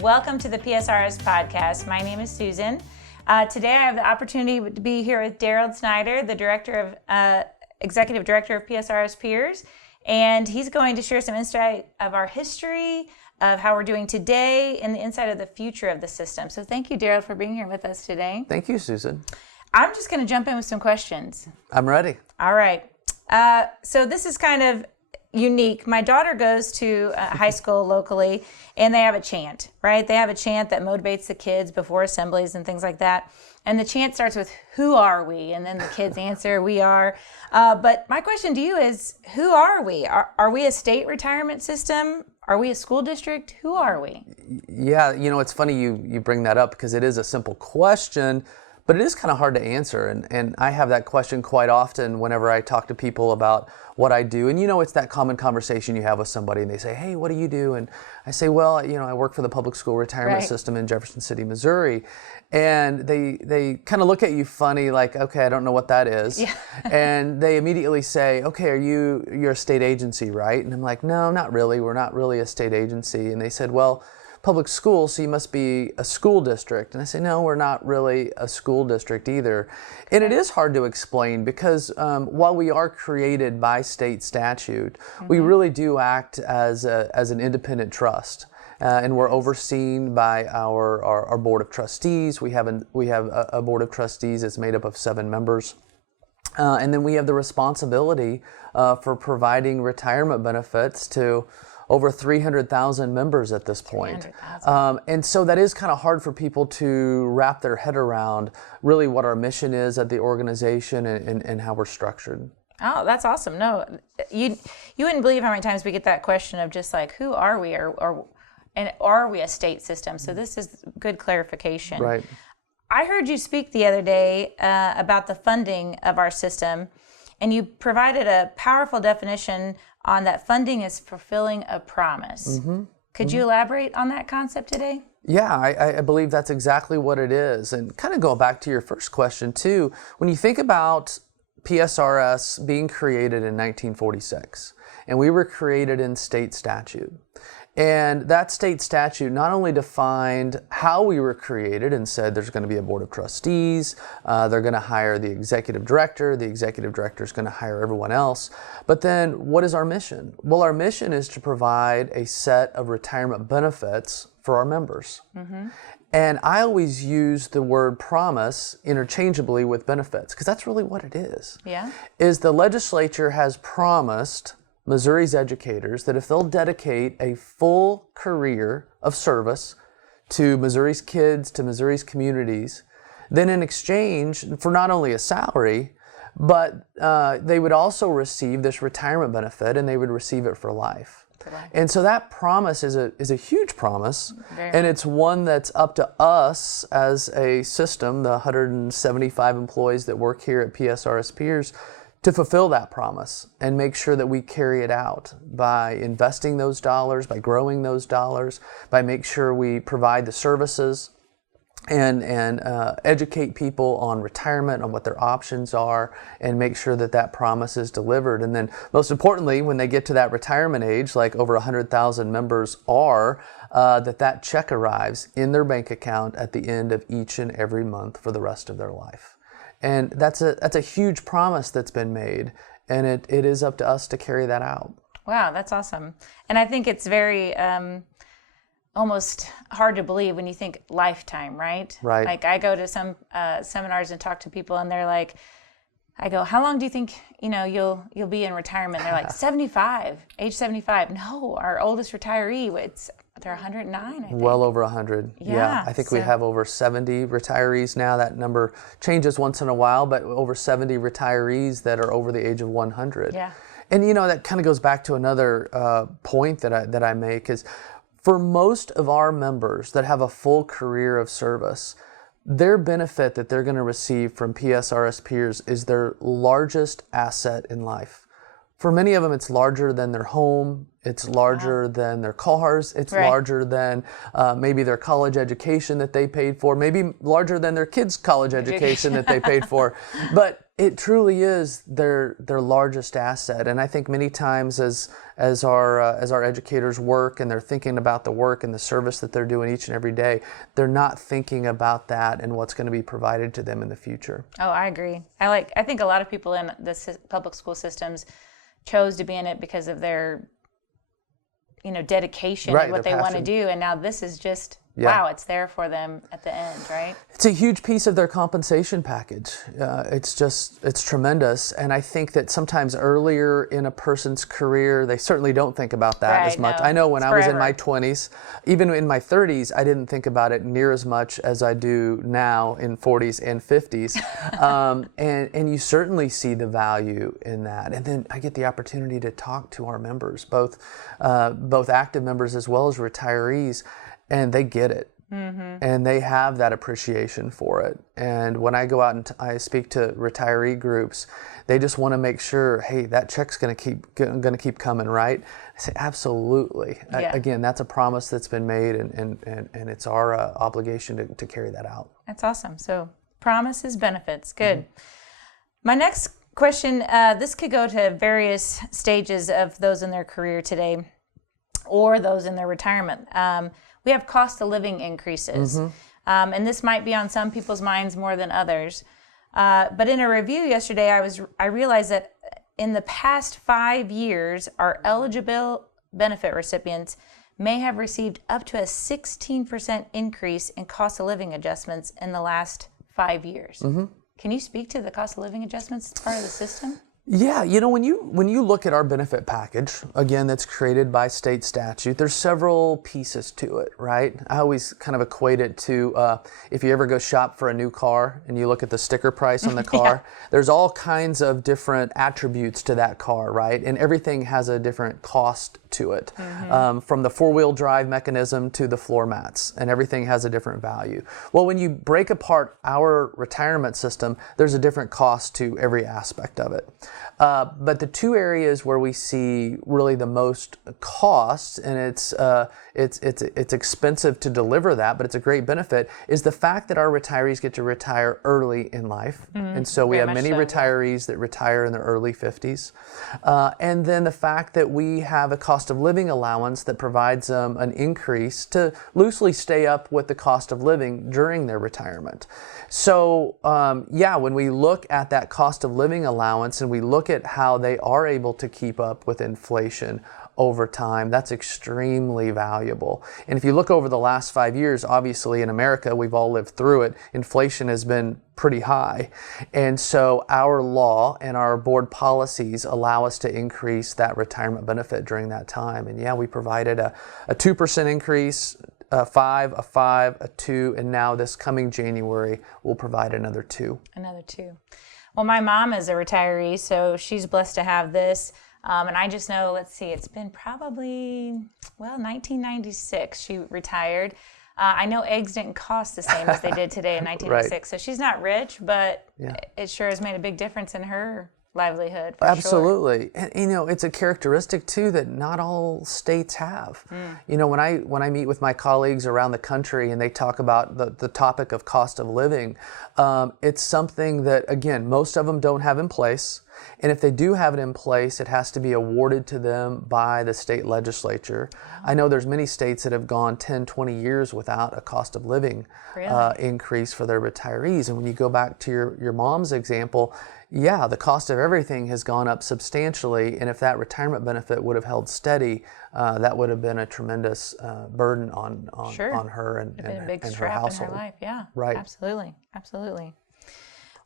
Welcome to the PSRS podcast. My name is Susan. Today I have the opportunity to be here with Dearld Snider, the Executive Director of PSRS Peers, and he's going to share some insight of our history, of how we're doing today, and the insight of the future of the system. So thank you, Dearld, for being here with us today. Thank you, Susan. I'm just going to jump in with some questions. I'm ready. All right. So this is kind of unique. My daughter goes to high school locally, and they have a chant, right? They have a chant that motivates the kids before assemblies and things like that. And the chant starts with, "Who are we?" And then the kids answer, "We are." But my question to you is, who are we? Are we a state retirement system? Are we a school district? Who are we? Yeah, it's funny you bring that up because it is a simple question, but it is kind of hard to answer. And I have that question quite often whenever I talk to people about what I do. And it's that common conversation you have with somebody and they say, "Hey, what do you do?" And I say, "Well, I work for the public school retirement system in Jefferson City, Missouri." And they kind of look at you funny, like, "Okay, I don't know what that is." Yeah. And they immediately say, "Okay, you're a state agency, right?" And I'm like, "No, not really. We're not really a state agency." And they said, "Well, public school, so you must be a school district." And I say, "No, we're not really a school district either." And it is hard to explain because while we are created by state statute, we really do act as an independent trust. And we're overseen by our board of trustees. We have a board of trustees that's made up of 7 members. And then we have the responsibility for providing retirement benefits to over 300,000 members at this point. And so that is kind of hard for people to wrap their head around really what our mission is at the organization and how we're structured. Oh, that's awesome. No, you wouldn't believe how many times we get that question of just like, who are we, and are we a state system? So this is good clarification. Right. I heard you speak the other day about the funding of our system, and you provided a powerful definition on that funding is fulfilling a promise. Could you elaborate on that concept today? Yeah, I believe that's exactly what it is. And kind of go back to your first question too, when you think about PSRS being created in 1946, and we were created in state statute. And that state statute not only defined how we were created and said there's going to be a board of trustees, they're going to hire the executive director is going to hire everyone else, but then what is our mission? Well, our mission is to provide a set of retirement benefits for our members. And I always use the word promise interchangeably with benefits because that's really what it is. Yeah. Is the legislature has promised Missouri's educators that if they'll dedicate a full career of service to Missouri's kids, to Missouri's communities, then in exchange for not only a salary, but they would also receive this retirement benefit and they would receive it for life. And so that promise is a huge promise, and it's one that's up to us as a system, the 175 employees that work here at PSRS Peers, to fulfill that promise and make sure that we carry it out by investing those dollars, by growing those dollars, by make sure we provide the services and educate people on retirement, on what their options are, and make sure that that promise is delivered. And then most importantly, when they get to that retirement age, like over 100,000 members are, that check arrives in their bank account at the end of each and every month for the rest of their life. And that's a huge promise that's been made, and it is up to us to carry that out. Wow, that's awesome. And I think it's very almost hard to believe when you think lifetime, right? Right. Like I go to some seminars and talk to people, and they're like, I go, "How long do you think you'll be in retirement?" They're like, 75, age 75. No, our oldest retiree, they're 109, I think. Well over 100. Yeah. I think we have over 70 retirees now. That number changes once in a while, but over 70 retirees that are over the age of 100. Yeah. And that kind of goes back to another point that I make is for most of our members that have a full career of service, their benefit that they're going to receive from PSRS Peers is their largest asset in life. For many of them, it's larger than their home, it's larger than their cars, it's larger than maybe their college education that they paid for, maybe larger than their kids' college education that they paid for. But It truly is their largest asset, and I think many times as our educators work and they're thinking about the work and the service that they're doing each and every day, they're not thinking about that and what's going to be provided to them in the future. Oh, I agree. I think a lot of people in the public school systems chose to be in it because of their dedication and what they want to do, and now this is just wow, it's there for them at the end, right? It's a huge piece of their compensation package. It's tremendous. And I think that sometimes earlier in a person's career, they certainly don't think about that as much. No, I know when I was in my 20s, even in my 30s, I didn't think about it near as much as I do now in 40s and 50s. And you certainly see the value in that. And then I get the opportunity to talk to our members, both active members as well as retirees, and they get it. And they have that appreciation for it. And when I go out and I speak to retiree groups, they just want to make sure, hey, that check's going to keep coming, right? I say, absolutely. Yeah. Again, that's a promise that's been made, and it's our obligation to carry that out. That's awesome. So promises, benefits, good. My next question, this could go to various stages of those in their career today or those in their retirement. We have cost of living increases, and this might be on some people's minds more than others. But in a review yesterday, I realized that in the past 5 years, our eligible benefit recipients may have received up to a 16% increase in cost of living adjustments in the last 5 years. Can you speak to the cost of living adjustments part of the system? Yeah, when you look at our benefit package, again, that's created by state statute, there's several pieces to it, right? I always kind of equate it to if you ever go shop for a new car and you look at the sticker price on the car, there's all kinds of different attributes to that car, right? And everything has a different cost to it, from the four-wheel drive mechanism to the floor mats, and everything has a different value. Well, when you break apart our retirement system, there's a different cost to every aspect of it. But the two areas where we see really the most costs, and it's expensive to deliver that, but it's a great benefit, is the fact that our retirees get to retire early in life. And so we have many retirees that retire in their early 50s. And then the fact that we have a cost of living allowance that provides them an increase to loosely stay up with the cost of living during their retirement. So when we look at that cost of living allowance and we look at how they are able to keep up with inflation over time, that's extremely valuable. And if you look over the last 5 years, obviously in America, we've all lived through it, inflation has been pretty high. And so our law and our board policies allow us to increase that retirement benefit during that time. And we provided a 2% increase, a 5, a 2, and now this coming January, we'll provide another 2. Another 2. Well, my mom is a retiree, so she's blessed to have this. And I just know, it's been probably, 1996 she retired. I know eggs didn't cost the same as they did today in 1996. Right. So she's not rich, but it sure has made a big difference in her livelihood. For Absolutely. Sure. And it's a characteristic too that not all states have. When I meet with my colleagues around the country and they talk about the topic of cost of living, it's something that, again, most of them don't have in place. And if they do have it in place, it has to be awarded to them by the state legislature. I know there's many states that have gone 10, 20 years without a cost of living increase for their retirees. And when you go back to your mom's example, the cost of everything has gone up substantially. And if that retirement benefit would have held steady, that would have been a tremendous burden on her and her household. In her life. Yeah, right. Absolutely.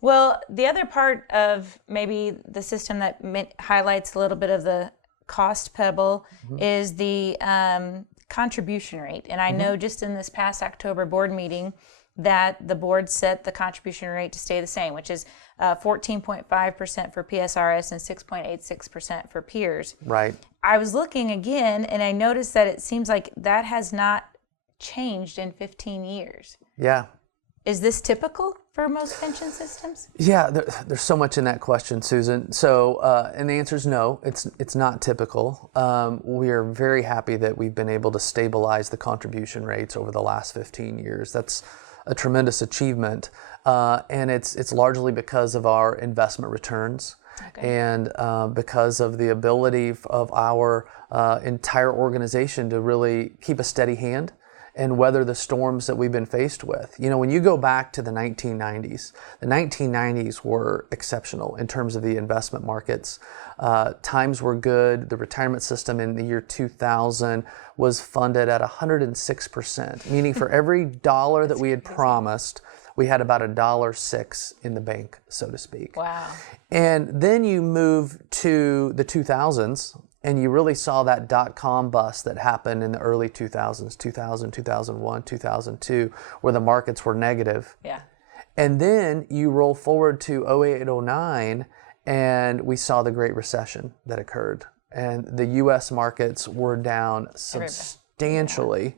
Well, the other part of maybe the system that highlights a little bit of the cost pebble is the contribution rate. And I know just in this past October board meeting that the board set the contribution rate to stay the same, which is 14.5% for PSRS and 6.86% for peers. Right. I was looking again and I noticed that it seems like that has not changed in 15 years. Yeah. Is this typical for most pension systems? Yeah, there's so much in that question, Susan. So, and the answer is no, it's not typical. We are very happy that we've been able to stabilize the contribution rates over the last 15 years. That's a tremendous achievement, and it's largely because of our investment returns. Okay. And because of the ability of our entire organization to really keep a steady hand and weather the storms that we've been faced with. You know, when you go back to the 1990s were exceptional in terms of the investment markets. Times were good. The retirement system in the year 2000 was funded at 106%, meaning for every dollar that we had promised, we had about $1.06 in the bank, so to speak. Wow. And then you move to the 2000s, and you really saw that dot-com bust that happened in the early 2000s, 2000, 2001, 2002, where the markets were negative. Yeah. And then you roll forward to 08, 09, and we saw the Great Recession that occurred. And the U.S. markets were down substantially.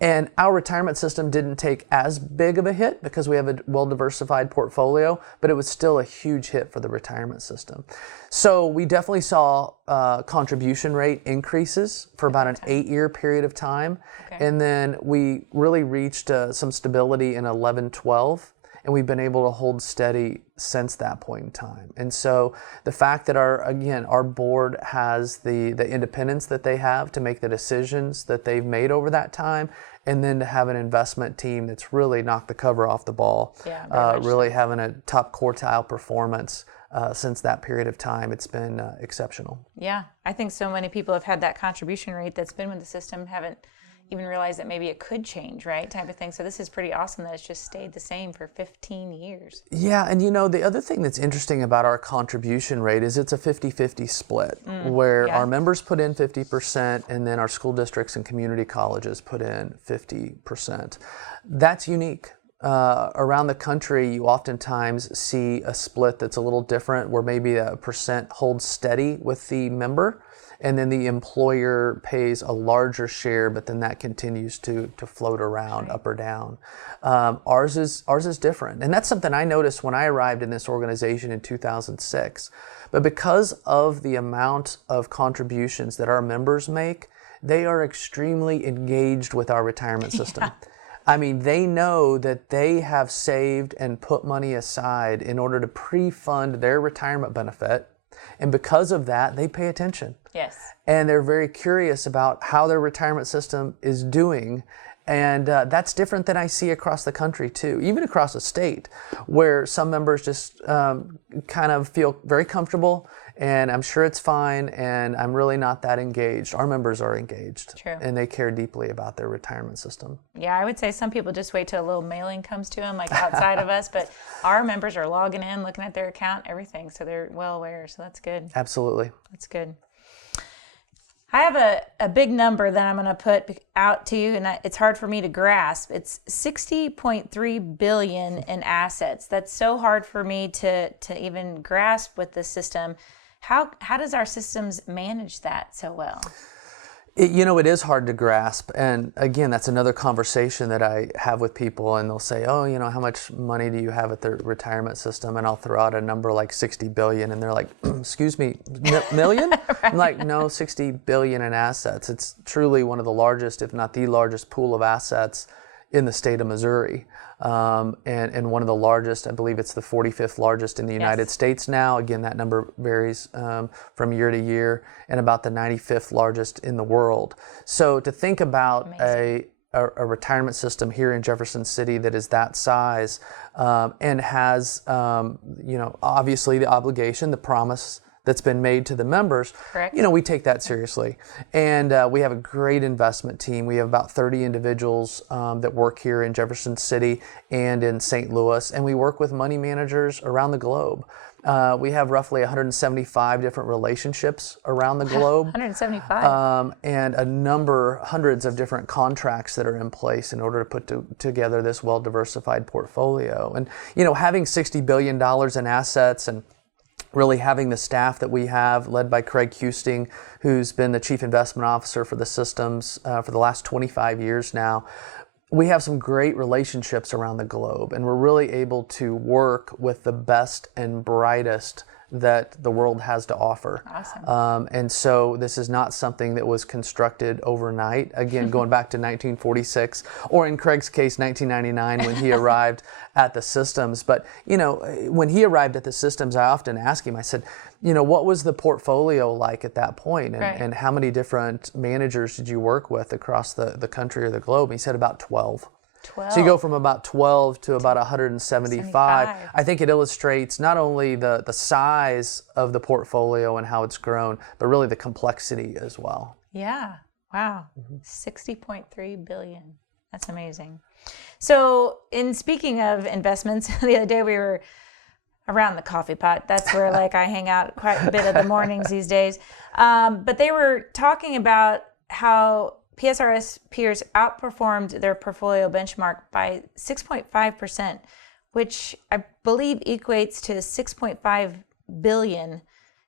And our retirement system didn't take as big of a hit because we have a well-diversified portfolio, but it was still a huge hit for the retirement system. So we definitely saw contribution rate increases for about an 8-year period of time. Okay. And then we really reached some stability in 11, 12. And we've been able to hold steady since that point in time. And so the fact that our board has the independence that they have to make the decisions that they've made over that time, and then to have an investment team that's really knocked the cover off the ball, really having a top quartile performance since that period of time, it's been exceptional. Yeah, I think so many people have had that contribution rate that's been with the system, haven't even realize that maybe it could change, right, type of thing. So this is pretty awesome that it's just stayed the same for 15 years. Yeah, and you know, the other thing that's interesting about our contribution rate is it's a 50-50 split, where our members put in 50% and then our school districts and community colleges put in 50%. That's unique. Around the country, you oftentimes see a split that's a little different, where maybe a percent holds steady with the member, and then the employer pays a larger share, but then that continues to float around up or down. Ours is different. And that's something I noticed when I arrived in this organization in 2006. But because of the amount of contributions that our members make, they are extremely engaged with our retirement system. I mean, they know that they have saved and put money aside in order to pre-fund their retirement benefit. And because of that, they pay attention. Yes. And they're very curious about how their retirement system is doing. And that's different than I see across the country too, even across the state, where some members just kind of feel very comfortable and I'm sure it's fine and I'm really not that engaged. Our members are engaged. True. And they care deeply about their retirement system. Yeah, I would say some people just wait till a little mailing comes to them, like outside of us, but our members are logging in, looking at their account, everything, so they're well aware, so that's good. Absolutely. That's good. I have a big number that I'm going to put out to you, and it's hard for me to grasp. It's $60.3 billion in assets. That's so hard for me to even grasp with the system. How does our systems manage that so well? It is hard to grasp. And again, that's another conversation that I have with people, and they'll say, oh, how much money do you have at the retirement system? And I'll throw out a number like 60 billion. And they're like, excuse me, million? Right. I'm like, no, 60 billion in assets. It's truly one of the largest, if not the largest pool of assets in the state of Missouri. And one of the largest, I believe it's the 45th largest in the United States now. Again, that number varies from year to year, and about the 95th largest in the world. So to think about a retirement system here in Jefferson City that is that size and has, obviously the obligation, the promise that's been made to the members, correct, we take that seriously. And we have a great investment team. We have about 30 individuals that work here in Jefferson City and in St. Louis, and we work with money managers around the globe. We have roughly 175 different relationships around the globe. 175. And hundreds of different contracts that are in place in order to put together this well-diversified portfolio. And, having $60 billion in assets and really having the staff that we have, led by Craig Husting, who's been the Chief Investment Officer for the systems for the last 25 years now. We have some great relationships around the globe, and we're really able to work with the best and brightest that the world has to offer. Awesome. And so this is not something that was constructed overnight. Again, going back to 1946, or in Craig's case, 1999, when he arrived at the systems. But, you know, when he arrived at the systems, I often ask him, I said, you know, what was the portfolio like at that point? And how many different managers did you work with across the country or the globe? And he said about 12. 12. So you go from about 12 to about 175. I think it illustrates not only the size of the portfolio and how it's grown, but really the complexity as well. Yeah. Wow. 60.3 billion. That's amazing. So in speaking of investments, the other day we were around the coffee pot. That's where like I hang out quite a bit of the mornings these days. But they were talking about how PSRS peers outperformed their portfolio benchmark by 6.5%, which I believe equates to 6.5 billion.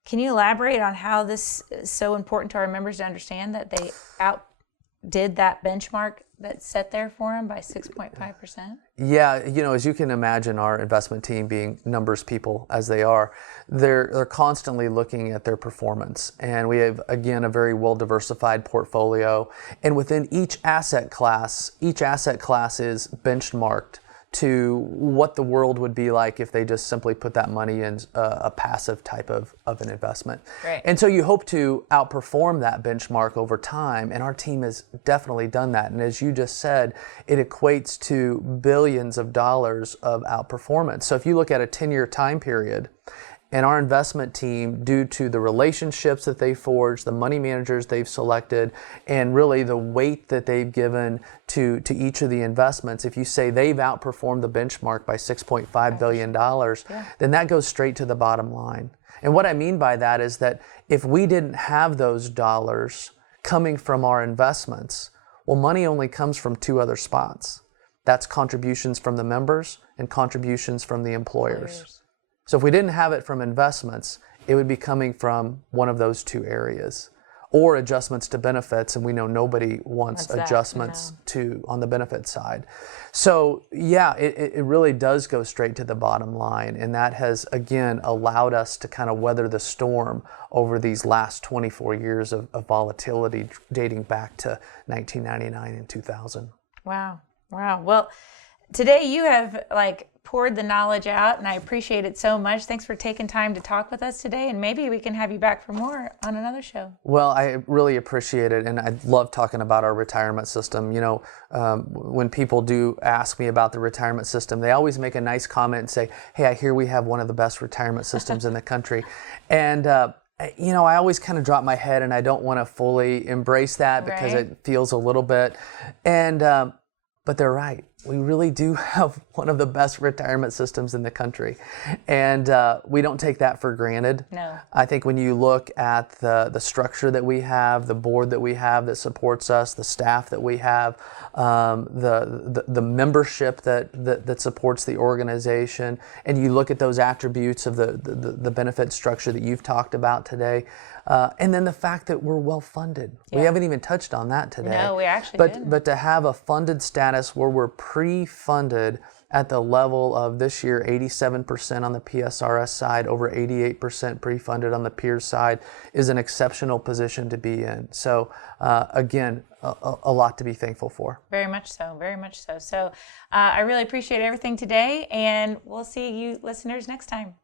Can you elaborate on how this is so important to our members to understand that they outdid that benchmark that's set there for them by 6.5%? Yeah, you know, as you can imagine, our investment team being numbers people as they are, they're constantly looking at their performance. And we have, again, a very well-diversified portfolio. And within each asset class is benchmarked to what the world would be like if they just simply put that money in a passive type of an investment. Right. And so you hope to outperform that benchmark over time, and our team has definitely done that. And as you just said, it equates to billions of dollars of outperformance. So if you look at a 10-year time period, and our investment team, due to the relationships that they forged, the money managers they've selected, and really the weight that they've given to each of the investments, if you say they've outperformed the benchmark by $6.5 billion, then that goes straight to the bottom line. And what I mean by that is that if we didn't have those dollars coming from our investments, well, money only comes from two other spots. That's contributions from the members and contributions from the employers. So if we didn't have it from investments, it would be coming from one of those two areas, or adjustments to benefits, and we know nobody wants adjustments on the benefit side. So yeah, it really does go straight to the bottom line, and that has, again, allowed us to kind of weather the storm over these last 24 years of volatility dating back to 1999 and 2000. Wow. Well, today you have poured the knowledge out, and I appreciate it so much. Thanks for taking time to talk with us today, and maybe we can have you back for more on another show. Well, I really appreciate it, and I love talking about our retirement system. You know, when people do ask me about the retirement system, they always make a nice comment and say, hey, I hear we have one of the best retirement systems in the country. And you know, I always kind of drop my head, and I don't want to fully embrace that because it feels a little bit. And but they're right. We really do have one of the best retirement systems in the country. And we don't take that for granted. No. I think when you look at the structure that we have, the board that we have that supports us, the staff that we have, the membership that supports the organization, and you look at those attributes of the benefit structure that you've talked about today, and then the fact that we're well funded. We haven't even touched on that today. No, we actually didn't. But to have a funded status where we're pre-funded at the level of this year, 87% on the PSRS side, over 88% pre-funded on the peers side, is an exceptional position to be in. So again, a lot to be thankful for. Very much so, very much so. So I really appreciate everything today, and we'll see you listeners next time.